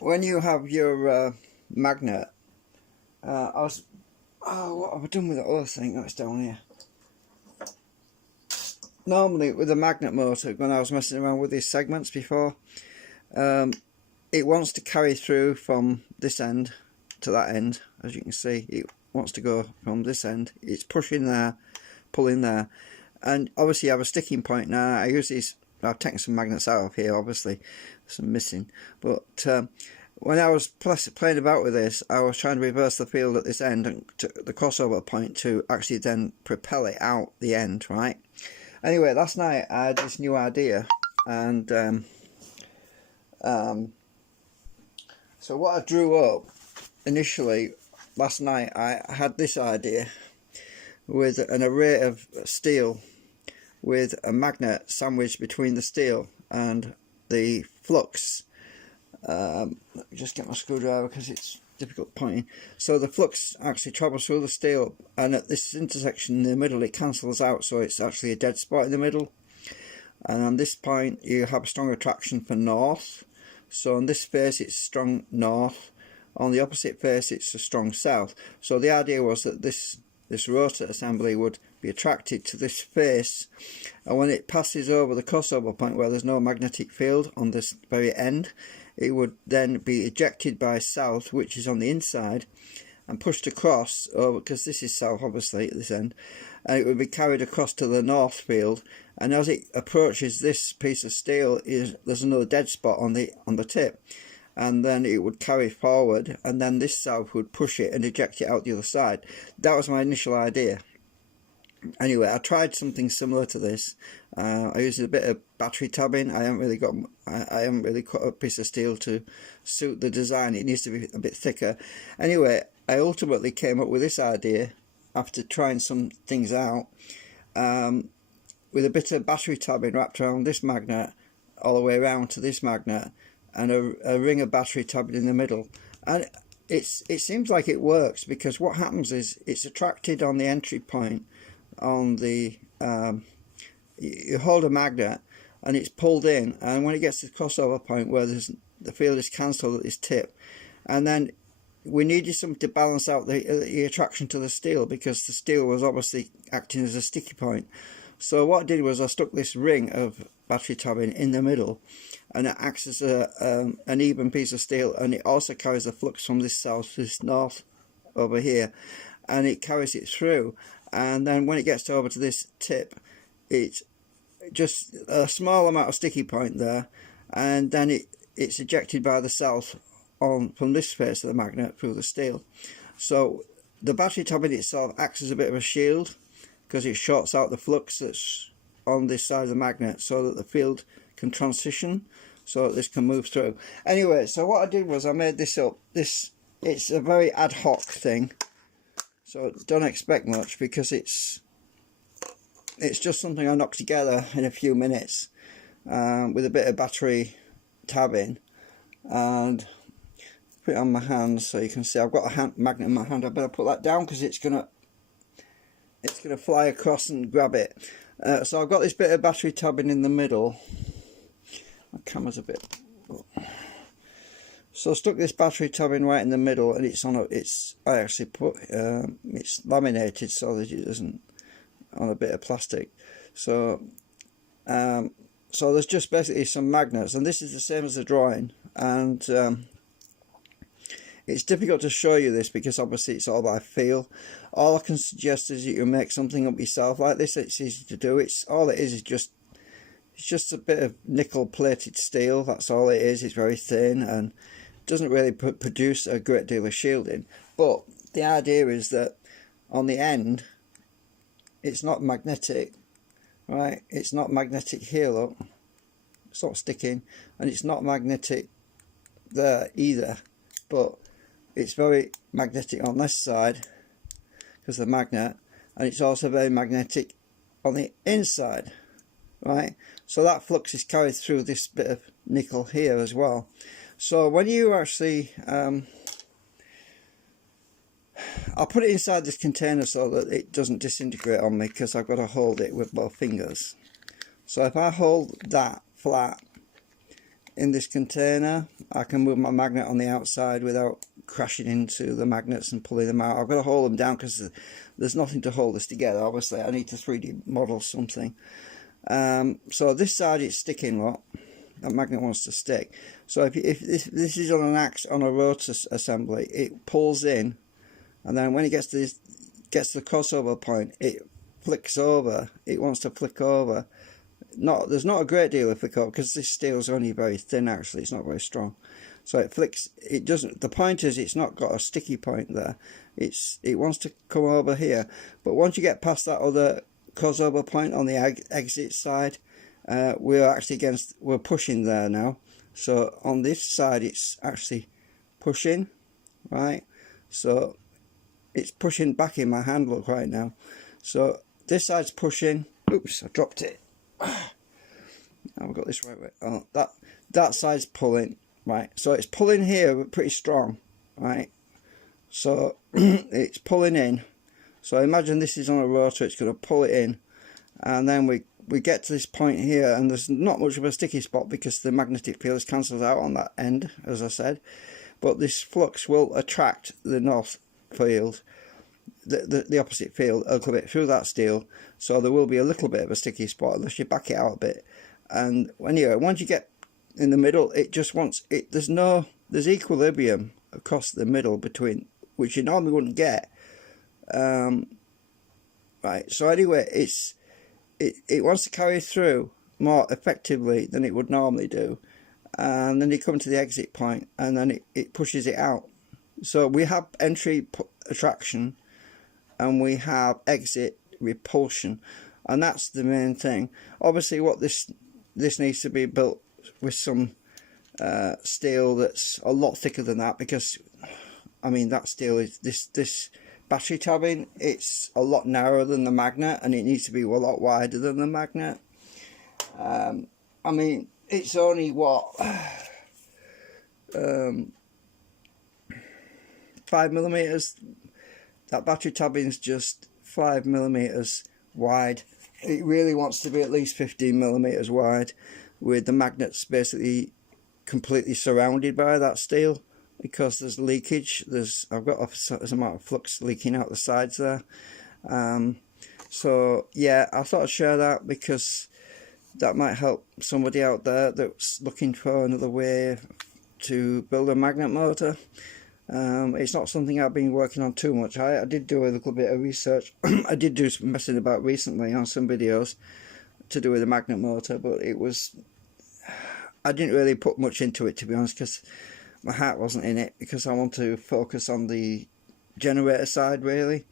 when you have your magnet, what have I done with the other thing that's down here? Normally with the magnet motor, when I was messing around with these segments before, it wants to carry through from this end to that end. As you can see, it wants to go from this end. It's pushing there, pulling there, and obviously you have a sticking point. Now I use these, I've taken some magnets out of here, obviously some missing, but when I was playing about with this, I was trying to reverse the field at this end and to the crossover point to actually then propel it out the end, right? Anyway, last night I had this new idea, and so what I drew up initially last night, I had this idea with an array of steel with a magnet sandwiched between the steel and the flux. Let me just get my screwdriver because it's difficult pointing. So the flux actually travels through the steel, and at this intersection in the middle it cancels out, so it's actually a dead spot in the middle. And on this point you have a strong attraction for north, so on this face it's strong north, on the opposite face it's a strong south. So the idea was that this rotor assembly would be attracted to this face, and when it passes over the crossover point where there's no magnetic field on this very end, it would then be ejected by south, which is on the inside, and pushed across over, because this is south obviously at this end, and it would be carried across to the north field. And as it approaches this piece of steel, there's another dead spot on the tip, and then it would carry forward, and then this south would push it and eject it out the other side. That was my initial idea. Anyway, I tried something similar to this. I used a bit of battery tabbing. I haven't really cut a piece of steel to suit the design. It needs to be a bit thicker. Anyway, I ultimately came up with this idea after trying some things out, with a bit of battery tabbing wrapped around this magnet all the way around to this magnet, and a ring of battery tabbing in the middle. And it seems like it works, because what happens is it's attracted on the entry point on the you hold a magnet and it's pulled in, and when it gets to the crossover point where the field is cancelled at this tip, and then we needed something to balance out the attraction to the steel, because the steel was obviously acting as a sticky point. So what I did was I stuck this ring of battery tabbing in the middle, and it acts as an even piece of steel, and it also carries the flux from this south to this north over here, and it carries it through. And then when it gets over to this tip, it's just a small amount of sticky point there, and then it's ejected by the south from this face of the magnet through the steel. So the battery tabbing itself acts as a bit of a shield, because it shorts out the flux that's on this side of the magnet, so that the field can transition, so that this can move through. Anyway, so what I did was I made this up. It's a very ad hoc thing, so don't expect much, because it's just something I knocked together in a few minutes with a bit of battery tabbing, and put it on my hand so you can see I've got a magnet in my hand. I better put that down because it's gonna fly across and grab it. So I've got this bit of battery tabbing in the middle. My camera's a bit. So I stuck this battery tabbing right in the middle, and I actually put it's laminated so that it isn't on a bit of plastic. So so there's just basically some magnets, and this is the same as the drawing, and it's difficult to show you this because obviously it's all by feel. All I can suggest is that you make something up yourself like this. It's easy to do. It's just a bit of nickel plated steel. That's all it is. It's very thin and doesn't really produce a great deal of shielding. But the idea is that on the end, it's not magnetic, right? It's not magnetic here, look. It's not sticking, and it's not magnetic there either. But it's very magnetic on this side because of the magnet, and it's also very magnetic on the inside, right? So that flux is carried through this bit of nickel here as well. So when you actually I'll put it inside this container so that it doesn't disintegrate on me, because I've got to hold it with both fingers. So if I hold that flat in this container, I can move my magnet on the outside without crashing into the magnets and pulling them out. I've got to hold them down because there's nothing to hold this together. Obviously I need to 3D model something. So this side it's sticking, what that magnet wants to stick. So if this is on an on a rotor assembly, it pulls in, and then when it gets to the crossover point, it flicks over. It wants to flick over. There's not a great deal of flick over because this steel's only very thin. Actually, it's not very strong. So it flicks. It doesn't. The point is, it's not got a sticky point there. It wants to come over here. But once you get past that other crossover point on the exit side, we're pushing there now. So on this side it's actually pushing, right? So it's pushing back in my hand, look, right now. So this side's pushing. Oops, I dropped it. I've got this right way. Oh, that side's pulling, right? So it's pulling here, but pretty strong, right? So it's pulling in. So imagine this is on a rotor, it's going to pull it in, and then we get to this point here, and there's not much of a sticky spot because the magnetic field is cancelled out on that end, as I said. But this flux will attract the north field, the opposite field, a little bit through that steel. So there will be a little bit of a sticky spot unless you back it out a bit. And anyway, once you get in the middle, it just wants it. There's equilibrium across the middle between, which you normally wouldn't get. Right. So anyway, it wants to carry through more effectively than it would normally do, and then you come to the exit point, and then it pushes it out. So we have entry attraction, and we have exit repulsion, and that's the main thing. Obviously, what this needs to be built with some steel that's a lot thicker than that, because I mean that steel is this battery tabbing, it's a lot narrower than the magnet, and it needs to be a lot wider than the magnet. I mean, it's only what 5mm. That battery tabbing is just 5mm wide. It really wants to be at least 15mm wide, with the magnets basically completely surrounded by that steel, because there's leakage. I've got a amount of flux leaking out the sides there. So yeah, I thought I'd share that because that might help somebody out there that's looking for another way to build a magnet motor. It's not something I've been working on too much. I did do a little bit of research. I did do some messing about recently on some videos to do with a magnet motor, but I didn't really put much into it, to be honest, because my heart wasn't in it, because I want to focus on the generator side really.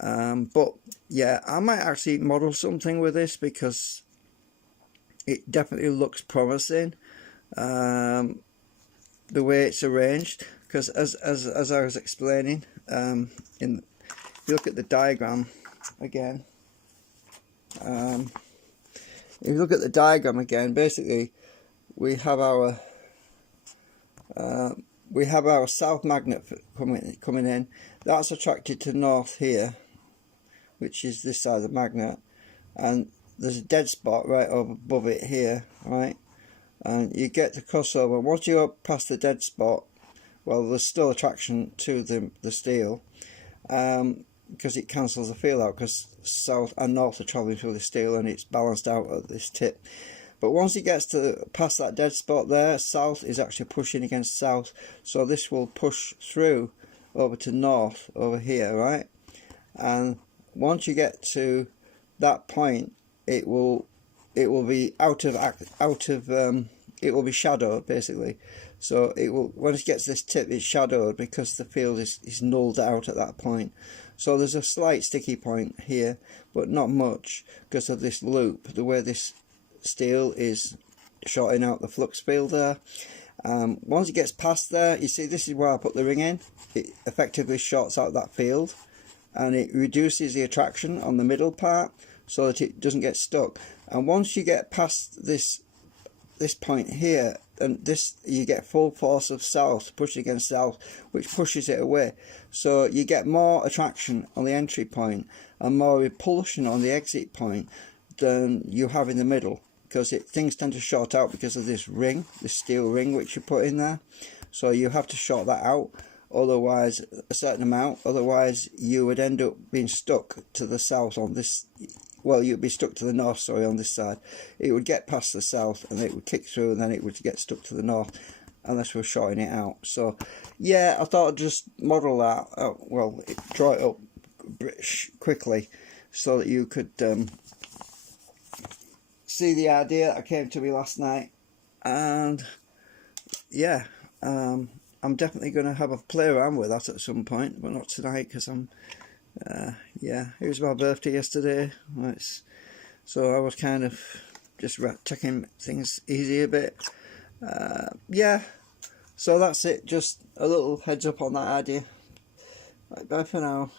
But yeah, I might actually model something with this because it definitely looks promising, the way it's arranged. Because as I was explaining, if you look at the diagram again, basically we have our south magnet coming in. That's attracted to north here, which is this side of the magnet, and there's a dead spot right above it here, right? And you get the crossover. Once you go past the dead spot, well, there's still attraction to the steel, because it cancels the field out, because south and north are travelling through the steel, and it's balanced out at this tip. But once it gets past that dead spot there, south is actually pushing against south, so this will push through over to north over here, right? And once you get to that point, it will be it will be shadowed basically. So it will, when it gets to this tip, it's shadowed because the field is nulled out at that point. So there's a slight sticky point here, but not much because of this loop, the way this steel is shorting out the flux field there. Once it gets past there, you see this is where I put the ring in. It effectively shorts out that field, and it reduces the attraction on the middle part so that it doesn't get stuck. And once you get past this point here, and you get full force of south pushing against south, which pushes it away. So you get more attraction on the entry point and more repulsion on the exit point than you have in the middle. because things tend to short out because of this ring, this steel ring which you put in there. So you have to short that out, otherwise a certain amount, otherwise you would end up being stuck to the south on this, well, you'd be stuck to the north, sorry, on this side. It would get past the south and it would kick through, and then it would get stuck to the north unless we're shorting it out. So yeah, I thought I'd just model that, well, draw it up quickly so that you could see the idea that came to me last night. And yeah, I'm definitely going to have a play around with that at some point, but not tonight, because I'm yeah, it was my birthday yesterday, so I was kind of just taking things easy a bit. Yeah, so that's it, just a little heads up on that idea. Right, bye for now.